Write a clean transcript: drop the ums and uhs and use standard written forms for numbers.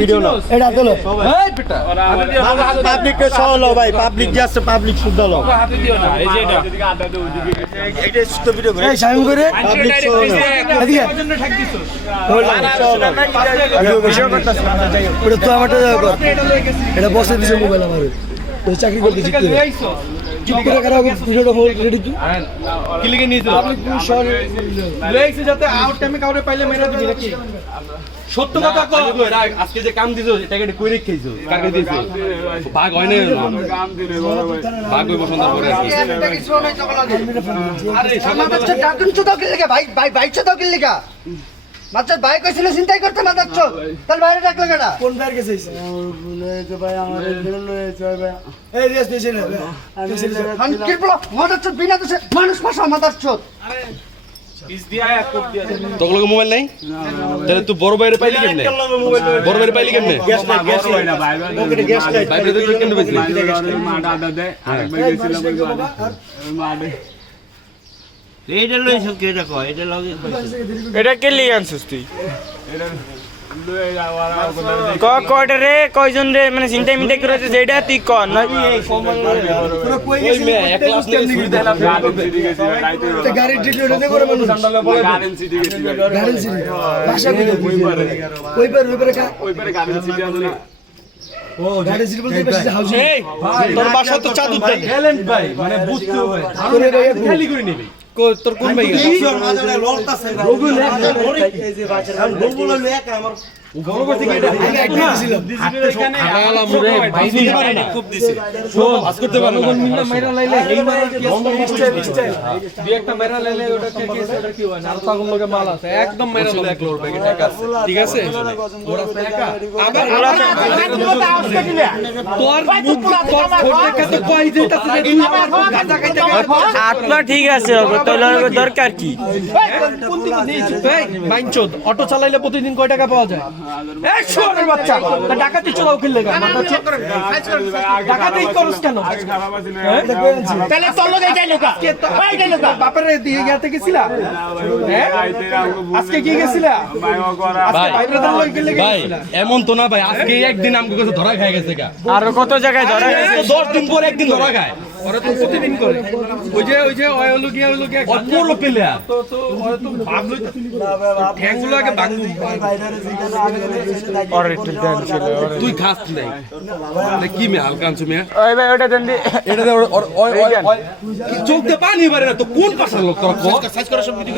video না এটা তোলো এই বেটা পাবলিক কে সহ লো ভাই পাবলিক যে আছে পাবলিক শুদ্ধ লো হাতে দিও না এই যে এটা শুদ্ধ ভিডিও করে এই সাইন করে পাবলিক সহ লো এদিকে জন্য ঠক দিছো ভিডিও করতেছ ওটা তো আমারটা এটা বসে দিছে মোবাইল আমারে তো চাকরি করতে জিততে চুপ করে করা ভিডিওটা হোল্ড রেডি তুই কি লিখে নিয়েছিল পাবলিক সহ লইছে যাতে আউট টাইমে কাউরে পাইলে মেরে দিবি নাকি সত্য কথা কও আজকে যে কাম দিছো এটাকে কই রেখেছো কাকে দিছো ভাগ হয় না কাম দিলে বড় ভাই ভাগ হই বসন্ত পরে আর কি এটা কি শোনাই চকলা আরে আমাদের তো ডাকুন তো দাও কি লাগা ভাই ভাই ভাই তো দাও কি লাগা মাত্র ভাই কইছিল চিন্তাই করতে মাদার চোখ তাহলে বাইরে ডাকলে কেডা কোন বাইরে গেছিস বলেছে ভাই আমারে বের লয়েছে ভাই এই রেস দিছে না আমি কি বল মাদার চোখ বিনা দোষে মানুষ পাশা মাদার চোখ তোগুলো মোবাইল নাই তাহলে তুই বড় বাইরে পাইলি কেমনে বড় বাইরে পাইলি কেমনে gas light okay gas light বাইরে তুই কেমনে পাইলি মা দাদা দে আরেকবার গেছিলাম ওই মা দে এইটা লইছ কে এটা কয় এটা লগে এটা কে লিয়ে আনছিস তুই এটা লয়ে যাওয়ার কয়টা রে কয়জন রে মানে চিন্তাই মিন্তাই করেছে যেটা তুই কর না পুরো কই গেছিস এক ক্লাস নিয়ে ছুরি দেলা সিটি গেছি রাইতে তো গাড়ি ট্রিটমেন্ট ওটা করে মানুষ গার্ডেন সিটি গেছি গাড়ি সিটি ভাষা কই পারে কা ওই পারে গার্ডেন সিটি আছে ও গাড়ি সিটি বলতে বেশি হাউস এই তোর বাসা তো চাদুর দেন ট্যালেন্ট ভাই মানে বুঝতে হবে করে ভাই খালি করে নিবি তোর কোন ভাই রগুল এই যে বাচ্চা রগুল লেখা আমার বড় করতে কি এটা এখানে আলা মুরে ভাই দিতে পারে না খুব দিছে শোন আজ করতে পারো না মিল্লা মাইরা লাইলে এই মারা বন্ধ স্টাইল দুই একটা মেরা লাইলে ওটা কে কেছে ওটা কি হয় না আর তখন লোকে মাল আছে একদম মেরা লোক 1 লোর প্যাকেট টাকা আছে ঠিক আছে ওরা টাকা আবার তোর মুখ তোর ফোটে কত কই দিতেছে রে তুই গাজা খাইতে আত্মা ঠিক আছে তোর দরকার কি এই বাইনচোদ অটো চালাইলে প্রতিদিন কয় টাকা পাওয়া যায় এই শোনের বাচ্চা তা ডাকাতি চলাও কি লাগা মাথা চেক করে ডাকাতি করছ কেন খারাপ আছে না তাহলে তোর লগে যাই লোকা ওই যাই লোকা বাপের দিয়ে গিয়াতে গেছিলা হ্যাঁ রাইতে আমগো আজকে কি গেছিলা ভাইও করা আজকে ভাই ব্রাদার লই গেলে ভাই এমন তো না ভাই আজকে একদিন আমগো কাছে ধরা খায় গেছে গা আর কত জায়গায় ধরা গেছে 10 দিন পর একদিন ধরা খায় ওরা তো প্রতিদিন করে ওই যে ওই লোকিয়া অপর প্লেয়ার তো ওরা তো ভাগ লইতে ঠ্যাংগুলো আগে ভাঙু আর একটু দেন ছিল তুই খাস নাই মানে কি মে হালকা আনছো মে ওই ভাই ওটা দেন দি এটা চোখতে পানি পারে না তো কোন পাশার লোক তোরা সাইজ করে সব